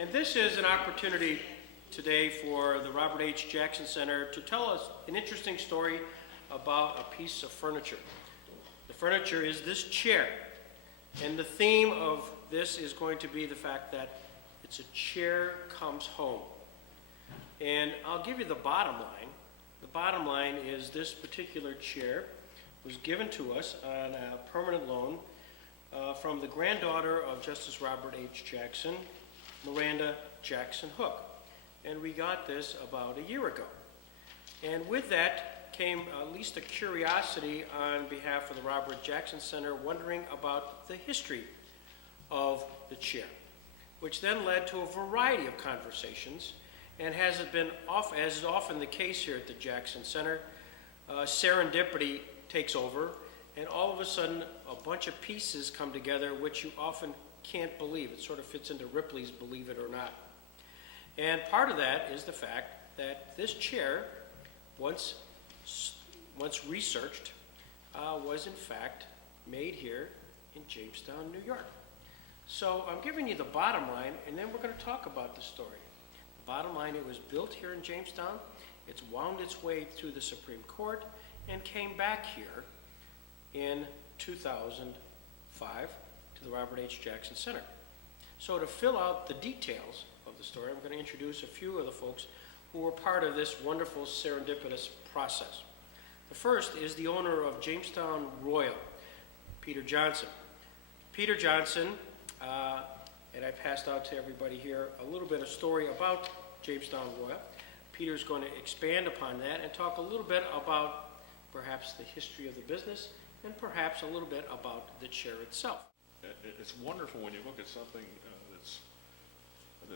And this is an opportunity today for the Robert H. Jackson Center to tell us an interesting story about a piece of furniture. The furniture is this chair, and the theme of this is going to be the fact that it's a chair comes home. And I'll give you the bottom line. The bottom line is this particular chair was given to us on a permanent loan from the granddaughter of Justice Robert H. Jackson, Miranda Jackson Hook. And we got this about a year ago. And with that came at least a curiosity on behalf of the Robert Jackson Center, wondering about the history of the chair, which then led to a variety of conversations. And as is often the case here at the Jackson Center, serendipity takes over, and all of a sudden a bunch of pieces come together which you often can't believe. It sort of fits into Ripley's Believe It or Not. And part of that is the fact that this chair, once researched, was in fact made here in Jamestown, New York. So I'm giving you the bottom line, and then we're going to talk about the story. The bottom line, it was built here in Jamestown. It's wound its way through the Supreme Court and came back here in 2005 to the Robert H. Jackson Center. So to fill out the details of the story, I'm going to introduce a few of the folks who were part of this wonderful serendipitous process. The first is the owner of Jamestown Royal, Peter Johnson. Peter Johnson, and I passed out to everybody here a little bit of story about Jamestown Royal. Peter's going to expand upon that and talk a little bit about perhaps the history of the business and perhaps a little bit about the chair itself. It's wonderful when you look at something that's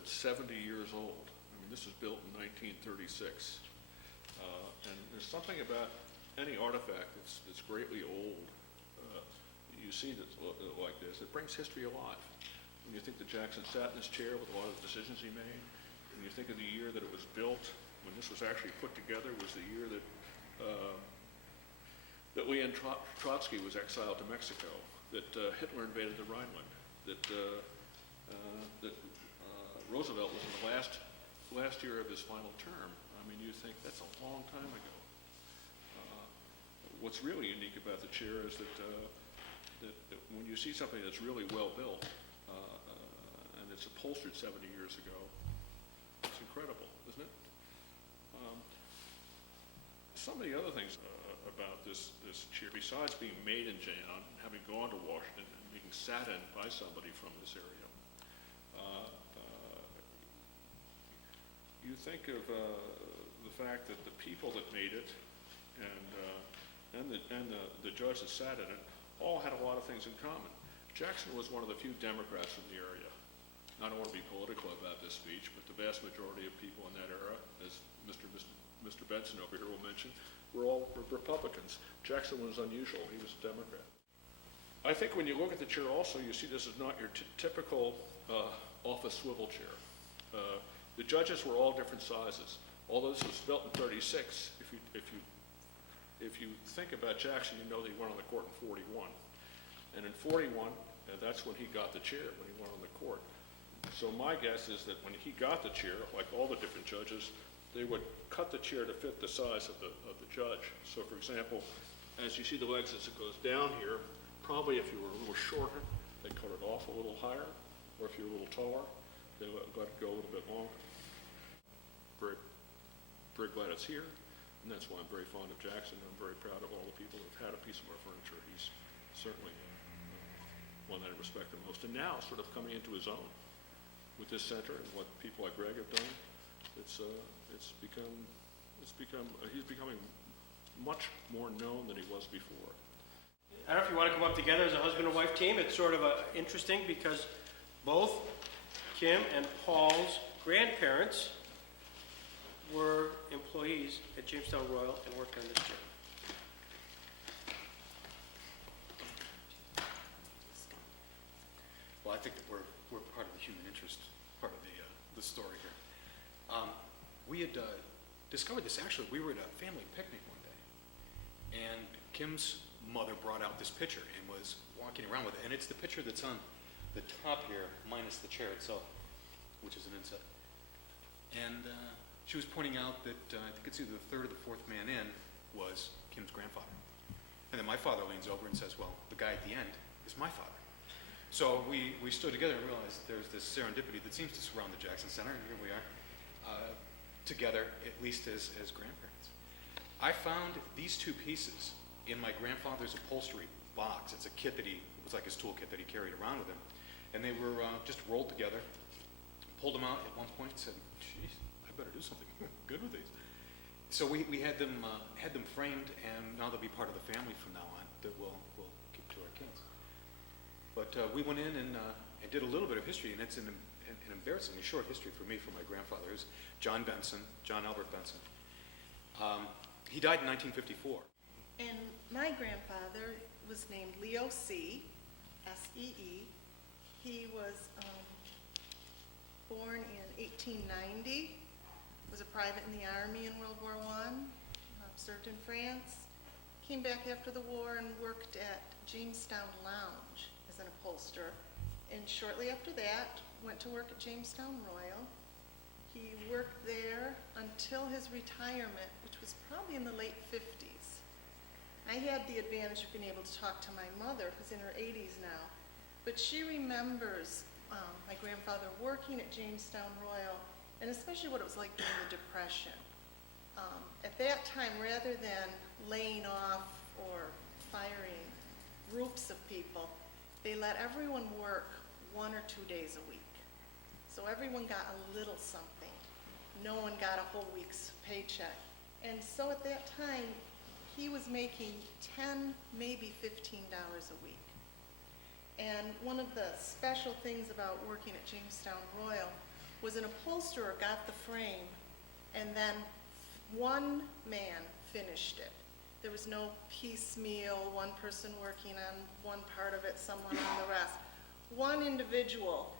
70 years old. I mean, this was built in 1936. And there's something about any artifact that's greatly old. You see that like this, it brings history alive. When you think that Jackson sat in his chair with a lot of the decisions he made, when you think of the year that it was built, when this was actually put together, was the year that Leon Trotsky was exiled to Mexico, that Hitler invaded the Rhineland, that Roosevelt was in the last year of his final term. I mean, you think that's a long time ago. What's really unique about the chair is that when you see something that's really well built and it's upholstered 70 years ago, it's incredible, isn't it? Some of the other things about this chair, besides being made in Jamestown, having gone to Washington and being sat in by somebody from this area, you think of the fact that the people that made it and the judge that sat in it all had a lot of things in common. Jackson was one of the few Democrats in the area. I don't want to be political about this speech, but the vast majority of people in that era, as Mr. Benson over here will mention, were all Republicans. Jackson was unusual. He was a Democrat. I think when you look at the chair also, you see this is not your typical office swivel chair. The judges were all different sizes. Although this was built in 36, if you think about Jackson, you know that he went on the court in 41. And in 41, that's when he got the chair, when he went on the court. So my guess is that when he got the chair, like all the different judges, they would cut the chair to fit the size of the judge. So for example, as you see the legs as it goes down here, probably if you were a little shorter, they cut it off a little higher, or if you're a little taller, they let it go a little bit longer. Very, very glad it's here, and that's why I'm very fond of Jackson. I'm very proud of all the people who've had a piece of our furniture. He's certainly one that I respect the most. And now, sort of coming into his own with this center and what people like Greg have done, he's becoming much more known than he was before. I don't know if you want to come up together as a husband and wife team. It's sort of interesting because both Kim and Paul's grandparents were employees at Jamestown Royal and worked on this chair. Well, I think that we're part of the human interest part of the story here. We had discovered this, actually. We were at a family picnic one day, and Kim's mother brought out this picture and was walking around with it, and it's the picture that's on the top here, minus the chair itself. which is an inset. And she was pointing out that I think it's either the third or the fourth man in was Kim's grandfather. And then my father leans over and says, well, the guy at the end is my father. So we stood together and realized there's this serendipity that seems to surround the Jackson Center, and here we are together, at least as grandparents. I found these two pieces in my grandfather's upholstery box. It's a kit that it was like his toolkit that he carried around with him. And they were just rolled together, pulled them out at one point and said, geez, I better do something good with these. So we had them framed, and now they'll be part of the family from now on that we'll keep to our kids. But we went in and did a little bit of history, and it's an embarrassingly short history for me, for my grandfather. It was John Albert Benson. He died in 1954. And my grandfather was named Leo C., S-E-E. He was born in 1890, was a private in the Army in World War I, served in France, came back after the war and worked at Jamestown Lounge as an upholsterer. And shortly after that, went to work at Jamestown Royal. He worked there until his retirement, which was probably in the late 50s. I had the advantage of being able to talk to my mother, who's in her 80s now, but she remembers my grandfather working at Jamestown Royal, and especially what it was like during the Depression. At that time, rather than laying off or firing groups of people, they let everyone work 1 or 2 days a week. So everyone got a little something. No one got a whole week's paycheck. And so at that time, he was making $10, maybe $15 a week. And one of the special things about working at Jamestown Royal was an upholsterer got the frame, and then one man finished it. There was no piecemeal, one person working on one part of it, someone on the rest. One individual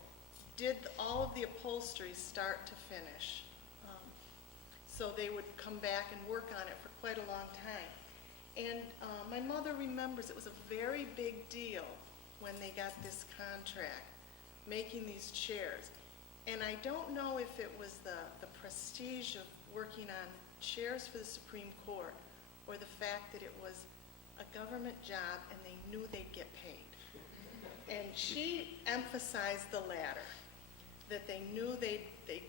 did all of the upholstery start to finish. So they would come back and work on it for quite a long time. And my mother remembers it was a very big deal when they got this contract, making these chairs. And I don't know if it was the prestige of working on chairs for the Supreme Court or the fact that it was a government job and they knew they'd get paid. And she emphasized the latter, that they knew they'd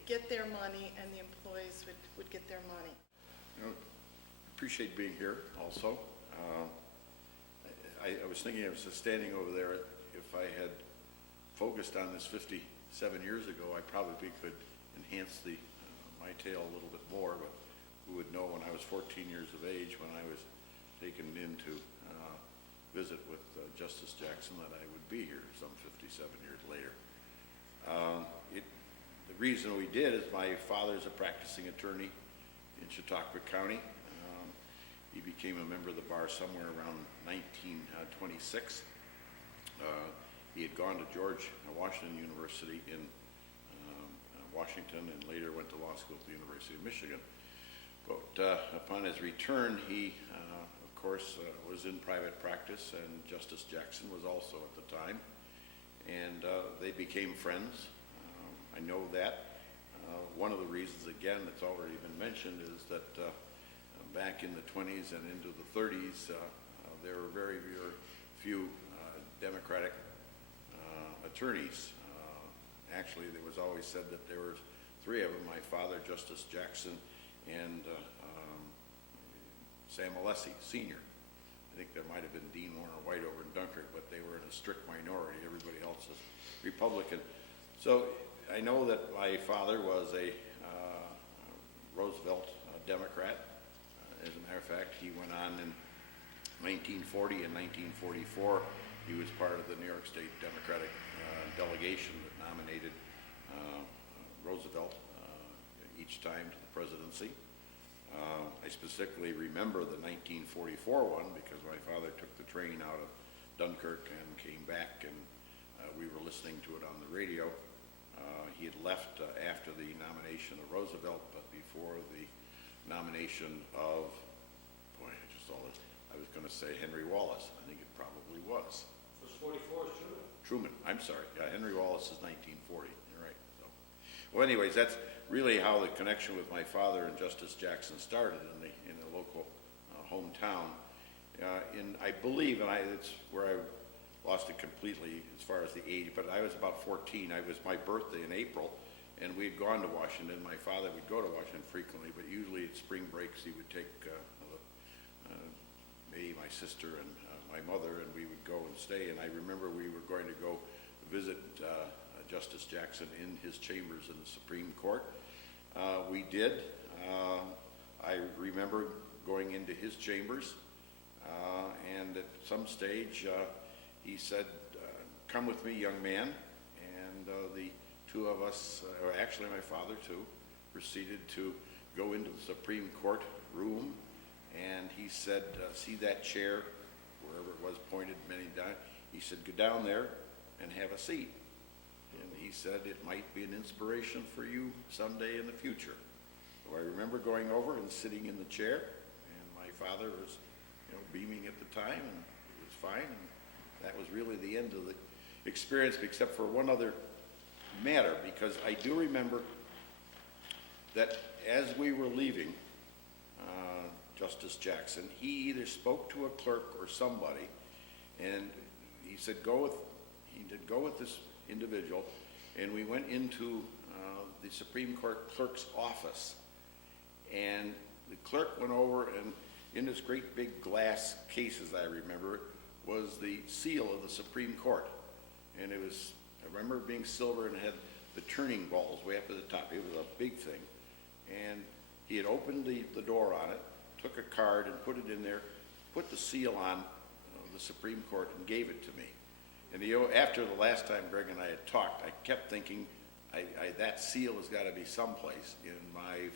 get their money and the employees would get their money. You know, appreciate being here also. I was thinking, I was just standing over there, if I had focused on this 57 years ago, I probably could enhance my tale a little bit more, but who would know when I was 14 years of age, when I was taken in to visit with Justice Jackson, that I would be here some 57 years later. The reason we did is my father's a practicing attorney in Chautauqua County. He became a member of the bar somewhere around 1926. He had gone to George Washington University in Washington and later went to law school at the University of Michigan. But upon his return, he, of course, was in private practice, and Justice Jackson was also at the time. And they became friends. I know that. One of the reasons, again, that's already been mentioned, is that back in the 20s and into the 30s, there were very, very few Democratic attorneys. Actually, there was always said that there were 3 of them, my father, Justice Jackson, and Sam Alessi, Sr. I think there might have been Dean Warner White over in Dunkirk, but they were in a strict minority. Everybody else was Republican. So I know that my father was a Roosevelt Democrat. As a matter of fact, he went on in 1940 and 1944. He was part of the New York State Democratic delegation that nominated Roosevelt each time to the presidency. I specifically remember the 1944 one because my father took the train out of Dunkirk and came back, and we were listening to it on the radio. He had left after the nomination of Roosevelt, but before the nomination of, boy, I just saw this, I was going to say Henry Wallace. I think it probably was. It was 44 is Truman. Truman, I'm sorry. Yeah, Henry Wallace is 1940. You're right. So, Well, anyways, that's really how the connection with my father and Justice Jackson started in the local hometown. I believe, it's where I lost it completely as far as the age, but I was about 14. It was my birthday in April, and we had gone to Washington. My father would go to Washington frequently, but usually at spring breaks he would take me, my sister, and my mother, and we would go and stay. And I remember we were going to go visit Justice Jackson in his chambers in the Supreme Court. We did. I remember going into his chambers, and at some stage he said, "Come with me, young man." And the two of us, or actually my father too, proceeded to go into the Supreme Court room, and he said, "See that chair, wherever it was pointed many times?" He said, "Go down there and have a seat." And he said, "It might be an inspiration for you someday in the future." So I remember going over and sitting in the chair, and my father was, beaming at the time, and it was fine. And that was really the end of the experience, except for one other matter, because I do remember that as we were leaving Justice Jackson, he either spoke to a clerk or somebody, and he said, go with this individual, and we went into the Supreme Court clerk's office, and the clerk went over, and in this great big glass case, as I remember it, was the seal of the Supreme Court. And I remember it being silver and it had the turning balls way up at the top. It was a big thing. And he had opened the door on it, took a card and put it in there, put the seal on the Supreme Court and gave it to me. And after the last time Greg and I had talked, I kept thinking, that seal has got to be someplace in my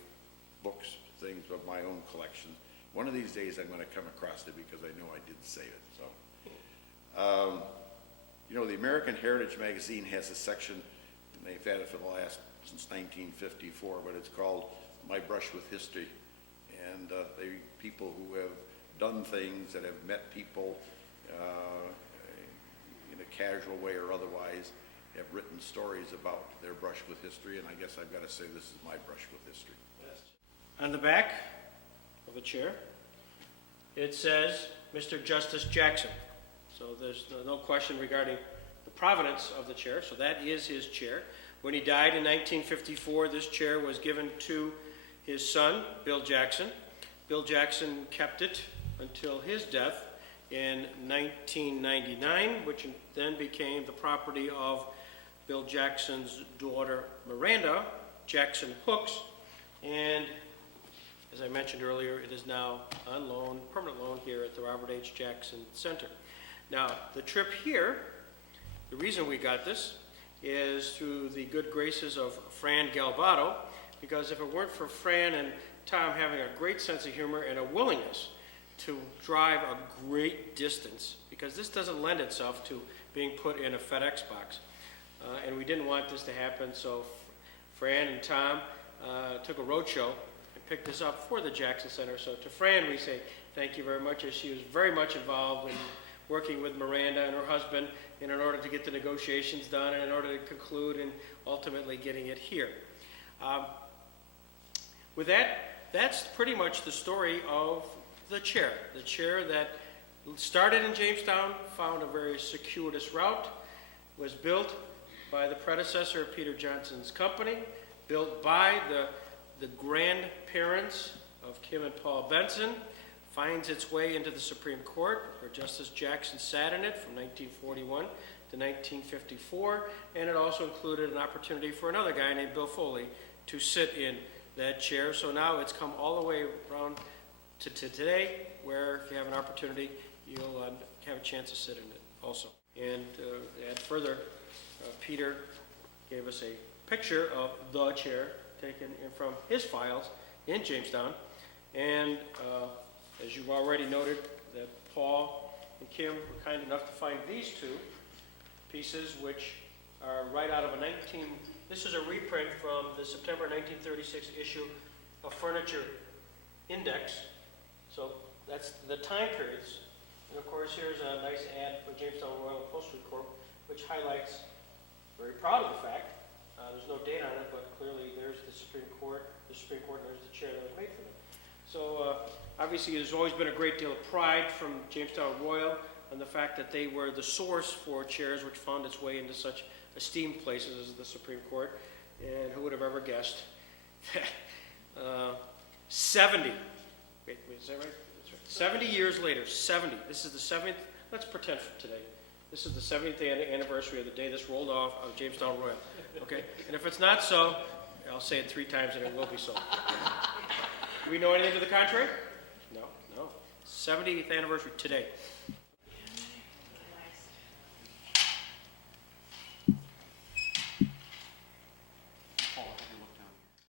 books, things of my own collection. One of these days I'm going to come across it because I know I didn't save it. So, the American Heritage Magazine has a section, and they've had it since 1954, but it's called My Brush with History. And people who have done things, that have met people in a casual way or otherwise, have written stories about their brush with history, and I guess I've got to say this is my brush with history. On the back of the chair, it says, Mr. Justice Jackson. So there's no question regarding the provenance of the chair, so that is his chair. When he died in 1954, this chair was given to his son, Bill Jackson. Bill Jackson kept it until his death in 1999, which then became the property of Bill Jackson's daughter, Miranda Jackson Hooks, and as I mentioned earlier, it is now on loan, permanent loan here at the Robert H. Jackson Center. Now, the trip here, the reason we got this is through the good graces of Fran Galbato, because if it weren't for Fran and Tom having a great sense of humor and a willingness to drive a great distance, because this doesn't lend itself to being put in a FedEx box. And we didn't want this to happen, so Fran and Tom took a roadshow and picked this up for the Jackson Center. So to Fran, we say thank you very much, as she was very much involved in working with Miranda and her husband in order to get the negotiations done and in order to conclude and ultimately getting it here. With that, that's pretty much the story of the chair. The chair that started in Jamestown, found a very circuitous route, was built by the predecessor of Peter Johnson's company, built by the grandparents of Kim and Paul Benson, finds its way into the Supreme Court, where Justice Jackson sat in it from 1941 to 1954, and it also included an opportunity for another guy named Bill Foley to sit in that chair. So now it's come all the way around to today, where if you have an opportunity, you'll have a chance to sit in it also. And to add further, Peter gave us a picture of the chair taken in from his files in Jamestown. And as you've already noted, that Paul and Kim were kind enough to find these two pieces, which are right out of this is a reprint from the September 1936 issue of Furniture Index. So that's the time periods. And of course, here's a nice ad for Jamestown Royal Upholstery Corp., which highlights, very proud of the fact, There's no date on it, but clearly there's the Supreme Court, and there's the chair that was made for them. So obviously, there's always been a great deal of pride from Jamestown Royal on the fact that they were the source for chairs which found its way into such esteemed places as the Supreme Court. And who would have ever guessed that 70, wait, is that right? That's right. 70 years later, 70, this is the 70th, let's pretend for today. This is the 70th anniversary of the day this rolled off of Jamestown Royal, okay? And if it's not so, I'll say it 3 times and it will be so. Do we know anything to the contrary? No, no. 70th anniversary today.